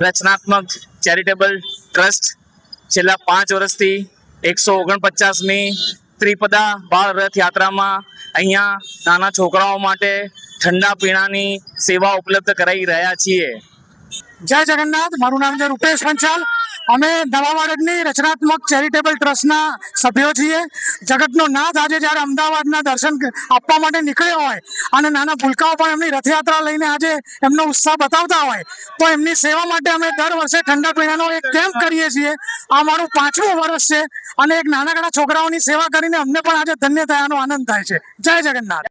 રચનાત્મક charitable trust છેલ્લા 5 વર્ષથી 149મી ત્રિપદા બાળ રથયાત્રામાં અહીંયા નાના છોકરાઓ માટે ઠંડા પીણાની સેવા ઉપલબ્ધ કરાવી રહ્યા છીએ. જય જગન્નાથ. મારું નામ છે રૂપેશ પંચાલ. અમે નવાવાડની રચનાત્મક ચેરિટેબલ ટ્રસ્ટના સભ્યો છીએ. જગતનો નાથ આજે જ્યારે અમદાવાદના દર્શન આપવા માટે નીકળ્યો હોય અને નાના ભૂલકાઓ પણ એમની રથયાત્રા લઈને આજે એમનો ઉત્સાહ બતાવતા હોય તો એમની સેવા માટે અમે દર વર્ષે ઠંડા પીણાનો એક કેમ્પ કરીએ છીએ. આ મારું 5મું વર્ષ છે અને એક નાનકડા છોકરાઓની સેવા કરીને અમને પણ આજે ધન્ય થયાનો આનંદ થાય છે. જય જગન્નાથ.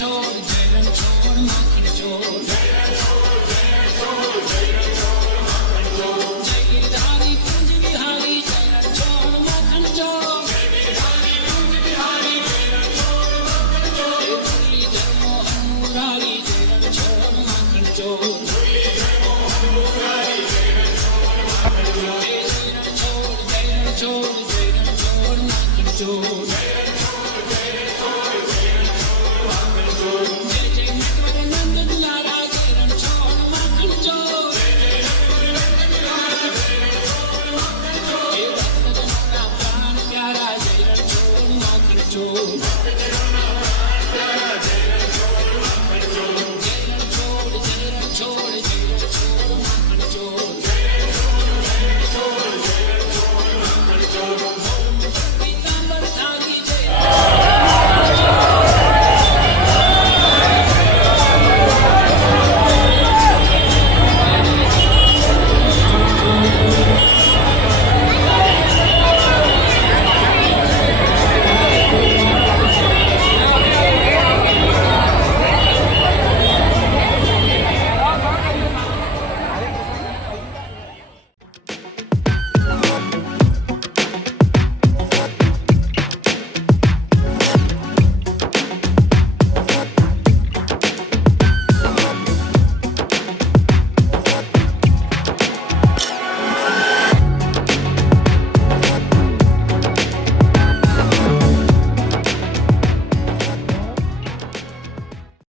છોડ જય રણછોડ માખણ ચોર જય ગિરધારી કુંજ બિહારી જય રણછોડ માખણ ચોર મુરલી ધર્મો અનુરાગી જય રણછોડ માખણ ચોર જય રણછોડ જય રણછોડ માખણ ચોર